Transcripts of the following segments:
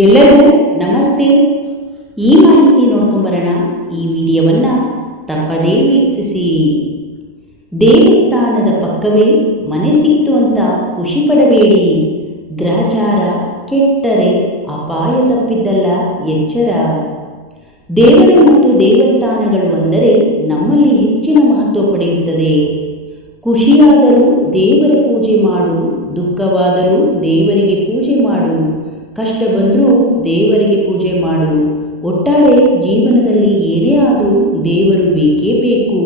ಎಲ್ಲರಿಗೂ ನಮಸ್ತೆ. ಈ ಮಾಹಿತಿ ನೋಡ್ಕೊಂಬರೋಣ ಈ ವಿಡಿಯೋವನ್ನು ತಪ್ಪದೇ ವೀಕ್ಷಿಸಿ. ದೇವಸ್ಥಾನದ ಪಕ್ಕವೇ ಮನೆ ಸಿಕ್ತು ಅಂತ ಖುಷಿ ಪಡಬೇಡಿ. ಗ್ರಹಚಾರ ಕೆಟ್ಟರೆ ಅಪಾಯ ತಪ್ಪಿದ್ದಲ್ಲ ಎಚ್ಚರ. ದೇವರು ಮತ್ತು ದೇವಸ್ಥಾನಗಳು ಅಂದರೆ ನಮ್ಮಲ್ಲಿ ಹೆಚ್ಚಿನ ಮಹತ್ವ ಪಡೆಯುತ್ತದೆ. ಖುಷಿಯಾದರೂ ದೇವರ ಪೂಜೆ ಮಾಡು, ದುಃಖವಾದರೂ ದೇವರಿಗೆ ಪೂಜೆ ಮಾಡು. ಕಷ್ಟ ಬಂದರೂ ದೇವರಿಗೆ ಪೂಜೆ ಮಾಡು. ಒಟ್ಟಾರೆ ಜೀವನದಲ್ಲಿ ಏನೇ ಆದರೂ ದೇವರು ಬೇಕೇ ಬೇಕು.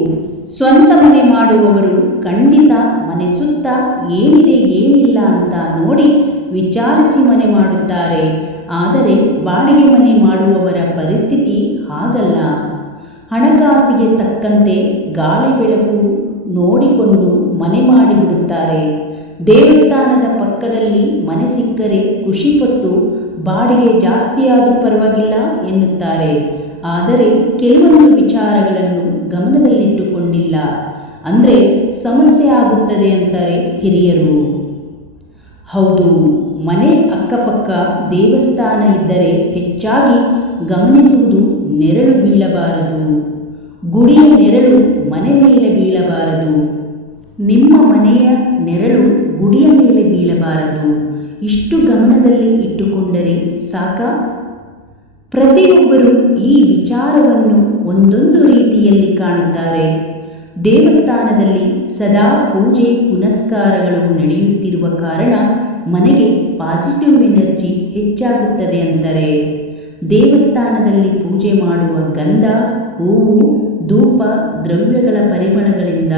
ಸ್ವಂತ ಮನೆ ಮಾಡುವವರು ಖಂಡಿತ ಮನೆ ಸುತ್ತ ಏನಿದೆ ಏನಿಲ್ಲ ಅಂತ ನೋಡಿ ವಿಚಾರಿಸಿ ಮನೆ ಮಾಡುತ್ತಾರೆ. ಆದರೆ ಬಾಡಿಗೆ ಮನೆ ಮಾಡುವವರ ಪರಿಸ್ಥಿತಿ ಹಾಗಲ್ಲ. ಹಣಕಾಸಿಗೆ ತಕ್ಕಂತೆ ಗಾಳಿ ಬೆಳಕು ನೋಡಿಕೊಂಡು ಮನೆ ಮಾಡಿಬಿಡುತ್ತಾರೆ. ದೇವಸ್ಥಾನದ ಪಕ್ಕದಲ್ಲಿ ಮನೆ ಸಿಕ್ಕರೆ ಖುಷಿಪಟ್ಟು ಬಾಡಿಗೆ ಜಾಸ್ತಿಯಾದರೂ ಪರವಾಗಿಲ್ಲ ಎನ್ನುತ್ತಾರೆ. ಆದರೆ ಕೆಲವೊಂದು ವಿಚಾರಗಳನ್ನು ಗಮನದಲ್ಲಿಟ್ಟುಕೊಂಡಿಲ್ಲ. ಅಂದರೆ ಸಮಸ್ಯೆ ಆಗುತ್ತದೆ ಅಂತಾರೆ ಹಿರಿಯರು. ಹೌದು, ಮನೆ ಅಕ್ಕಪಕ್ಕ ದೇವಸ್ಥಾನ ಇದ್ದರೆ ಹೆಚ್ಚಾಗಿ ಗಮನಿಸುವುದು ನೆರಳು ಬೀಳಬಾರದು. ಗುಡಿಯ ನೆರಳು ಮನೆ ಮೇಲೆ ಬೀಳಬಾರದು. ನಿಮ್ಮ ಮನೆಯ ನೆರಳು ಗುಡಿಯ ಮೇಲೆ ಬೀಳಬಾರದು. ಇಷ್ಟು ಗಮನದಲ್ಲಿ ಇಟ್ಟುಕೊಂಡರೆ ಸಾಕ? ಪ್ರತಿಯೊಬ್ಬರು ಈ ವಿಚಾರವನ್ನು ಒಂದೊಂದು ರೀತಿಯಲ್ಲಿ ಕಾಣುತ್ತಾರೆ. ದೇವಸ್ಥಾನದಲ್ಲಿ ಸದಾ ಪೂಜೆ ಪುನಸ್ಕಾರಗಳು ನಡೆಯುತ್ತಿರುವ ಕಾರಣ ಮನೆಗೆ ಪಾಸಿಟಿವ್ ಎನರ್ಜಿ ಹೆಚ್ಚಾಗುತ್ತದೆ ಅಂತಾರೆ. ದೇವಸ್ಥಾನದಲ್ಲಿ ಪೂಜೆ ಮಾಡುವ ಗಂಧ, ಹೂವು ಧೂಪ ದ್ರವ್ಯಗಳ ಪರಿಮಳಗಳಿಂದ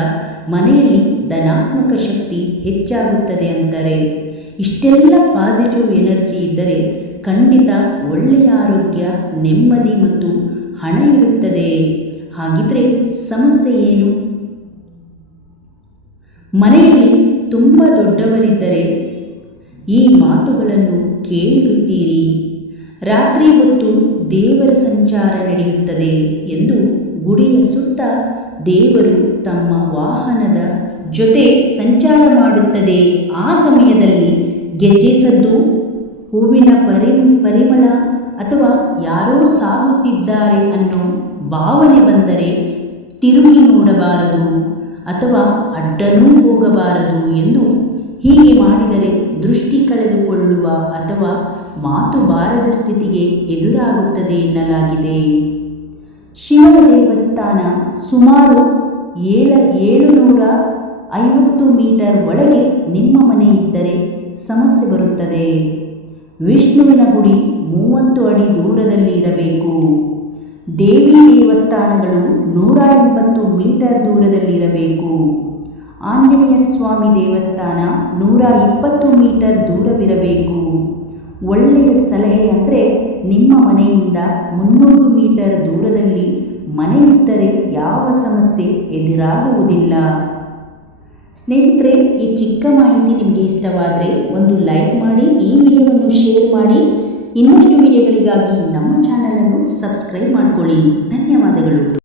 ಮನೆಯಲ್ಲಿ ಧನಾತ್ಮಕ ಶಕ್ತಿ ಹೆಚ್ಚಾಗುತ್ತದೆ ಅಂತಾರೆ. ಇಷ್ಟೆಲ್ಲ ಪಾಸಿಟಿವ್ ಎನರ್ಜಿ ಇದ್ದರೆ ಖಂಡಿತ ಒಳ್ಳೆಯ ಆರೋಗ್ಯ, ನೆಮ್ಮದಿ ಮತ್ತು ಹಣ ಇರುತ್ತದೆ. ಹಾಗಿದ್ರೆ ಸಮಸ್ಯೆ ಏನು? ಮನೆಯಲ್ಲಿ ತುಂಬ ದೊಡ್ಡವರಿದ್ದರೆ ಈ ಮಾತುಗಳನ್ನು ಕೇಳಿರುತ್ತೀರಿ. ರಾತ್ರಿ ಹೊತ್ತು ದೇವರ ಸಂಚಾರ ನಡೆಯುತ್ತದೆ ಎಂದು ಗುಡಿಯ ಸುತ್ತ ದೇವರು ತಮ್ಮ ವಾಹನದ ಜೊತೆ ಸಂಚಾರ ಮಾಡುತ್ತದೆ. ಆ ಸಮಯದಲ್ಲಿ ಗೆಜ್ಜೆ ಸದ್ದು ಹೂವಿನ ಪರಿ ಪರಿಮಳ ಅಥವಾ ಯಾರೋ ಸಾಗುತ್ತಿದ್ದಾರೆ ಅನ್ನೋ ಭಾವನೆ ಬಂದರೆ ತಿರುಗಿ ನೋಡಬಾರದು ಅಥವಾ ಅಡ್ಡನೂ ಹೋಗಬಾರದು ಎಂದು ಹೀಗೆ ಮಾಡಿದರೆ ದೃಷ್ಟಿ ಕಳೆದುಕೊಳ್ಳುವ ಅಥವಾ ಮಾತು ಬಾರದ ಸ್ಥಿತಿಗೆ ಎದುರಾಗುತ್ತದೆ ಎನ್ನಲಾಗಿದೆ. ಶಿವನ ದೇವಸ್ಥಾನ ಸುಮಾರು ಏಳ ಏಳುನೂರ ಐವತ್ತು ಮೀಟರ್ ಒಳಗೆ ನಿಮ್ಮ ಮನೆ ಇದ್ದರೆ ಸಮಸ್ಯೆ ಬರುತ್ತದೆ. ವಿಷ್ಣುವಿನ ಗುಡಿ ಮೂವತ್ತು ಅಡಿ ದೂರದಲ್ಲಿ ಇರಬೇಕು. ದೇವಿ ದೇವಸ್ಥಾನಗಳು ನೂರ ಎಂಬತ್ತು ಮೀಟರ್ ದೂರದಲ್ಲಿರಬೇಕು ಆಂಜನೇಯ ಸ್ವಾಮಿ ದೇವಸ್ಥಾನ ನೂರ ಇಪ್ಪತ್ತು ಮೀಟರ್ ದೂರವಿರಬೇಕು. ಒಳ್ಳೆಯ ಸಲಹೆ ಮನೆಯಿಂದ ಮುನ್ನೂರು ಮೀಟರ್ ದೂರದಲ್ಲಿ ಮನೆಯಿದ್ದರೆ ಯಾವ ಸಮಸ್ಯೆ ಎದುರಾಗುವುದಿಲ್ಲ. ಸ್ನೇಹಿತರೆ, ಈ ಚಿಕ್ಕ ಮಾಹಿತಿ ನಿಮಗೆ ಇಷ್ಟವಾದರೆ ಒಂದು ಲೈಕ್ ಮಾಡಿ, ಈ ವಿಡಿಯೋವನ್ನು ಶೇರ್ ಮಾಡಿ. ಇನ್ನಷ್ಟು ವಿಡಿಯೋಗಳಿಗಾಗಿ ನಮ್ಮ ಚಾನಲನ್ನು ಸಬ್ಸ್ಕ್ರೈಬ್ ಮಾಡಿಕೊಳ್ಳಿ. ಧನ್ಯವಾದಗಳು.